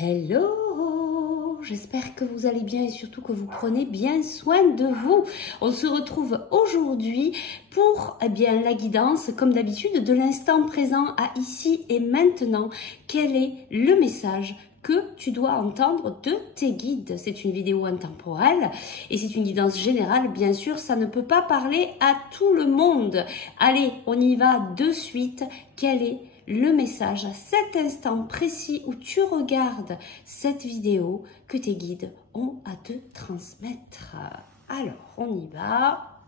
Hello, j'espère que vous allez bien et surtout que vous prenez bien soin de vous. On se retrouve aujourd'hui pour la guidance, comme d'habitude, de l'instant présent à ici et maintenant. Quel est le message que tu dois entendre de tes guides? C'est une vidéo intemporelle et c'est une guidance générale, bien sûr, ça ne peut pas parler à tout le monde. Allez, on y va de suite. Quel est le message à cet instant précis où tu regardes cette vidéo que tes guides ont à te transmettre? Alors, on y va.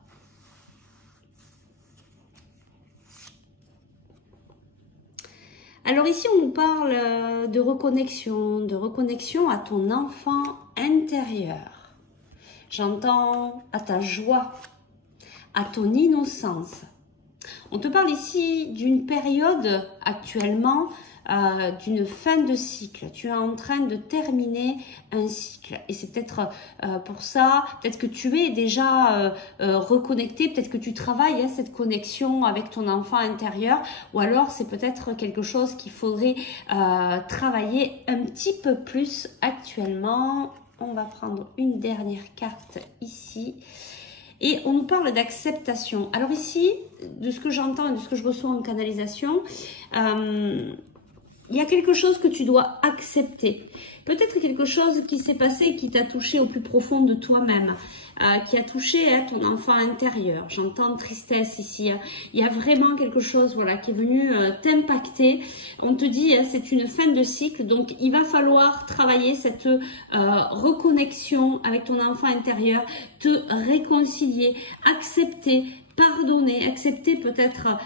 Alors ici, on nous parle de reconnexion à ton enfant intérieur. J'entends à ta joie, à ton innocence. On te parle ici d'une période actuellement, d'une fin de cycle. Tu es en train de terminer un cycle. Et c'est peut-être pour ça, peut-être que tu es déjà reconnecté, peut-être que tu travailles cette connexion avec ton enfant intérieur. Ou alors c'est peut-être quelque chose qu'il faudrait travailler un petit peu plus actuellement. On va prendre une dernière carte ici. Et on nous parle d'acceptation. Alors ici, de ce que j'entends et de ce que je reçois en canalisation, il y a quelque chose que tu dois accepter. Peut-être quelque chose qui s'est passé, qui t'a touché au plus profond de toi-même, qui a touché ton enfant intérieur. J'entends tristesse ici. Il y a vraiment quelque chose qui est venu t'impacter. On te dit, c'est une fin de cycle, donc il va falloir travailler cette reconnexion avec ton enfant intérieur, te réconcilier, accepter, pardonner, accepter peut-être...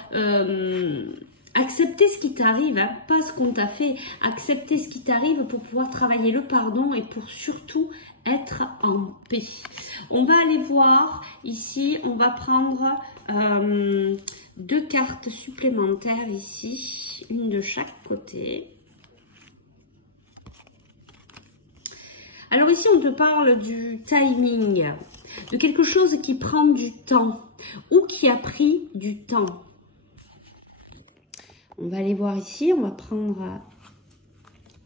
accepter ce qui t'arrive, pas ce qu'on t'a fait. Accepter ce qui t'arrive pour pouvoir travailler le pardon et pour surtout être en paix. On va aller voir ici, on va prendre 2 cartes supplémentaires ici, une de chaque côté. Alors ici, on te parle du timing, de quelque chose qui prend du temps ou qui a pris du temps. On va aller voir ici, on va prendre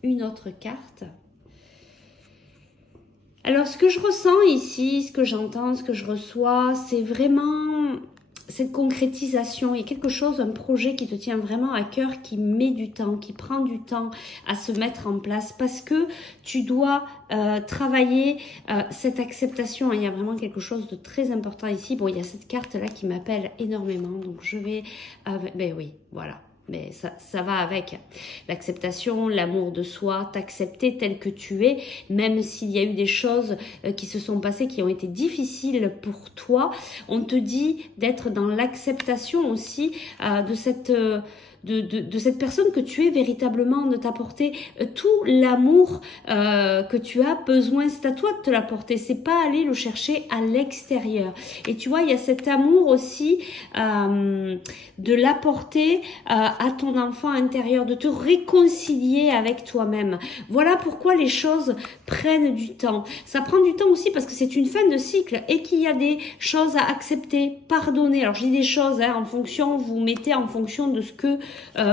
une autre carte. Alors, ce que je ressens ici, ce que j'entends, ce que je reçois, c'est vraiment cette concrétisation. Il y a quelque chose, un projet qui te tient vraiment à cœur, qui met du temps, qui prend du temps à se mettre en place parce que tu dois travailler cette acceptation. Il y a vraiment quelque chose de très important ici. Bon, il y a cette carte-là qui m'appelle énormément, donc je vais... ben oui, voilà. Mais ça va avec l'acceptation, l'amour de soi, t'accepter tel que tu es, même s'il y a eu des choses qui se sont passées, qui ont été difficiles pour toi. On te dit d'être dans l'acceptation aussi de cette personne que tu es véritablement, de t'apporter tout l'amour que tu as besoin. C'est à toi de te l'apporter, c'est pas aller le chercher à l'extérieur. Et tu vois, il y a cet amour aussi de l'apporter à ton enfant intérieur, de te réconcilier avec toi-même. Voilà pourquoi les choses prennent du temps. Ça prend du temps aussi parce que c'est une fin de cycle et qu'il y a des choses à accepter, pardonner. Alors je dis des choses en fonction, vous mettez en fonction de ce que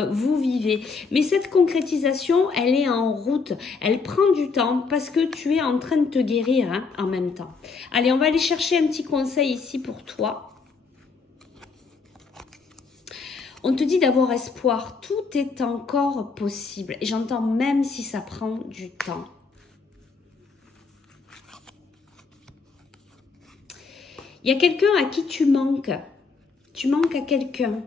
vous vivez. Mais cette concrétisation, elle est en route. Elle prend du temps parce que tu es en train de te guérir en même temps. Allez, on va aller chercher un petit conseil ici pour toi. On te dit d'avoir espoir. Tout est encore possible. Et j'entends même si ça prend du temps. Il y a quelqu'un à qui tu manques. Tu manques à quelqu'un.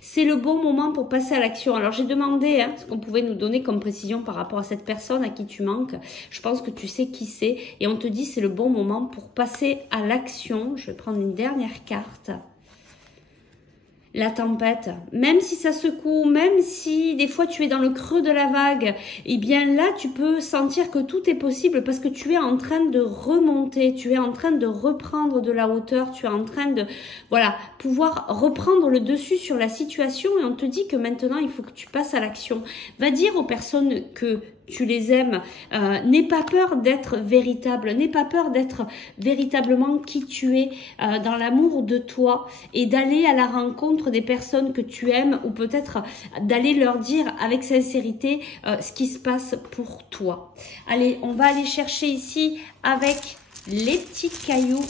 C'est le bon moment pour passer à l'action. Alors, j'ai demandé ce qu'on pouvait nous donner comme précision par rapport à cette personne à qui tu manques. Je pense que tu sais qui c'est. Et on te dit c'est le bon moment pour passer à l'action. Je vais prendre une dernière carte. La tempête, même si ça secoue, même si des fois tu es dans le creux de la vague, eh bien là tu peux sentir que tout est possible parce que tu es en train de remonter, tu es en train de reprendre de la hauteur, tu es en train de pouvoir reprendre le dessus sur la situation et on te dit que maintenant il faut que tu passes à l'action. Va dire aux personnes que tu les aimes. N'aie pas peur d'être véritable, n'aie pas peur d'être véritablement qui tu es dans l'amour de toi et d'aller à la rencontre des personnes que tu aimes ou peut-être d'aller leur dire avec sincérité ce qui se passe pour toi. Allez, on va aller chercher ici avec les petits cailloux.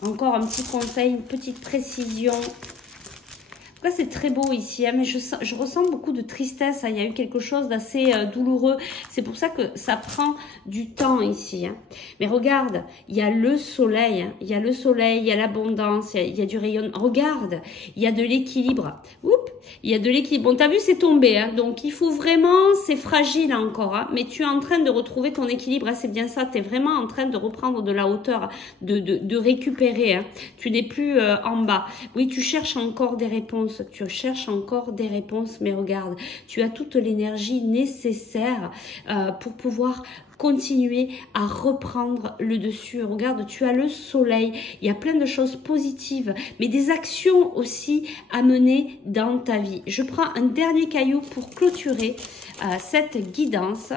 Encore un petit conseil, une petite précision. En tout cas, c'est très beau ici, hein, mais je ressens beaucoup de tristesse. Hein. Il y a eu quelque chose d'assez douloureux. C'est pour ça que ça prend du temps ici. Hein. Mais regarde, il y a le soleil. Hein. Il y a le soleil, il y a l'abondance, il y a du rayonnement. Regarde, il y a de l'équilibre. Oups, il y a de l'équilibre. Bon, t'as vu, c'est tombé. Hein. Donc, il faut vraiment, c'est fragile encore. Hein, mais tu es en train de retrouver ton équilibre. Hein, c'est bien ça. Tu es vraiment en train de reprendre de la hauteur, de récupérer. Hein. Tu n'es plus en bas. Oui, tu cherches encore des réponses. Tu cherches encore des réponses, mais regarde, tu as toute l'énergie nécessaire pour pouvoir continuer à reprendre le dessus. Regarde, tu as le soleil, il y a plein de choses positives, mais des actions aussi à mener dans ta vie. Je prends un dernier caillou pour clôturer cette guidance.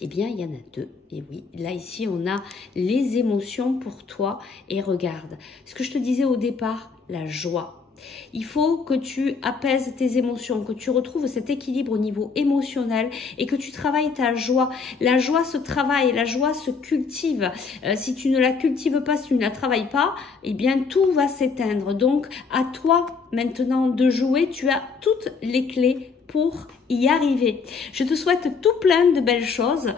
Eh bien, il y en a deux. Et oui, là, ici, on a les émotions pour toi. Et regarde, ce que je te disais au départ, la joie. Il faut que tu apaises tes émotions, que tu retrouves cet équilibre au niveau émotionnel et que tu travailles ta joie. La joie se travaille, la joie se cultive. Si tu ne la cultives pas, si tu ne la travailles pas, eh bien tout va s'éteindre. Donc à toi maintenant de jouer, tu as toutes les clés pour y arriver. Je te souhaite tout plein de belles choses.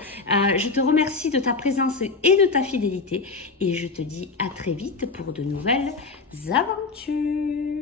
Je te remercie de ta présence et de ta fidélité et je te dis à très vite pour de nouvelles aventures.